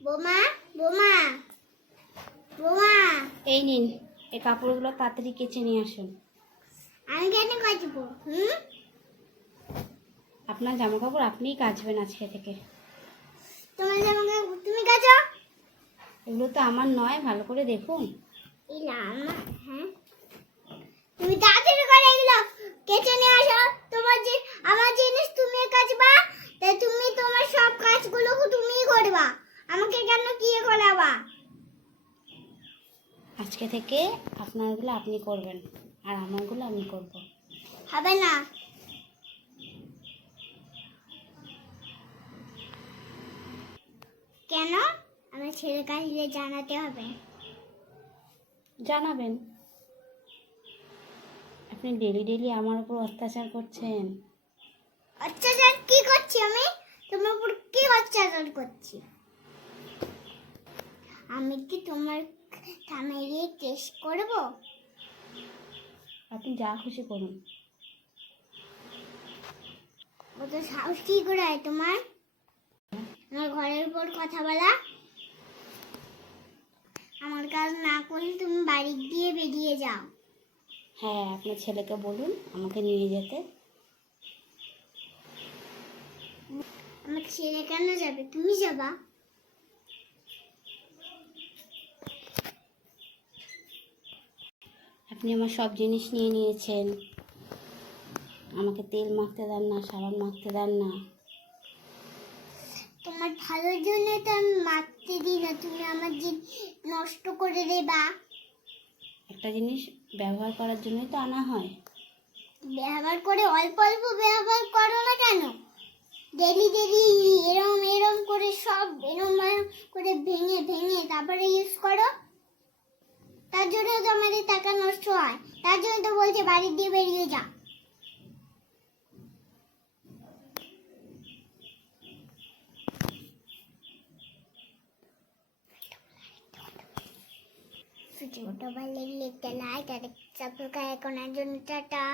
বোমা বোমা বোমা। এই নিন এই কাপড়গুলো তাড়াতাড়ি কেচে নিয়ে আসুন। আমি কেন কাচবো হুম? আপনার জামা কাপড় আপনিই কাচবেন আজকে থেকে। তোমার জামা কাপড় তুমি কাচো? এগুলো তো আমার নয় ভালো করে দেখুন। ইলা আমার হ্যাঁ। তুমি তাড়াতাড়ি করে এগুলো কেচে নিয়ে আসো তোমার যে আমার জিনিস তুমি কাচবা তাই তুমি তোমার সব কাজগুলো তুমিই করবা আমাকে কেন কি করাবা আজকে থেকে আপনারগুলো আপনি করবেন আর আমারগুলো আমি করব। হবে না। কেন? আমার ছেলে কাছে জানাতে হবে। জানাবেন। আপনি ডেলি ডেলি আমার উপর অত্যাচার করছেন। অত্যাচার কি করছি আমি? তোমার উপর কি অত্যাচার করছি? আমি কি তোমার থামেরিয়ে টেস্ট করব? আপনি যা খুশি করুন। ও তো সাহস কি করে হয় তোমার? আমার ঘরের উপর কথা বলা। আমার কাজ না করলে তুমি বাড়ি দিয়ে বেরিয়ে যাও। হ্যাঁ আপনার ছেলেকে বলুন আমাকে নিয়ে যেতে। আমার ছেলে কেন যাবে? তুমি যাবা। আপনি আমার সব জিনিস নিয়ে নিয়েছেন। আমাকে তেল মাখতে দেন না সাবান মাখতে দেন না। তোমার ভালোর জন্য তো আমি মারতে দিই না তুমি আমার যে নষ্ট করে দেবা। একটা জিনিস ব্যবহার করার জন্যই তো আনা হয়। ব্যবহার করে অল্প অল্প ব্যবহার করো না কেন? ডেলি ডেলি এরম এরম করে সব এরম করে ভেঙে ভেঙে তারপরে ইউজ করো। তার জন্য আমাদের টাকা নষ্ট হয়, তার জন্য তো বলছে বাড়ি দিয়ে বেরিয়ে যা। ছোট ভালো লাগলে লাইক আর সাবস্ক্রাইব করার জন্য টাটা।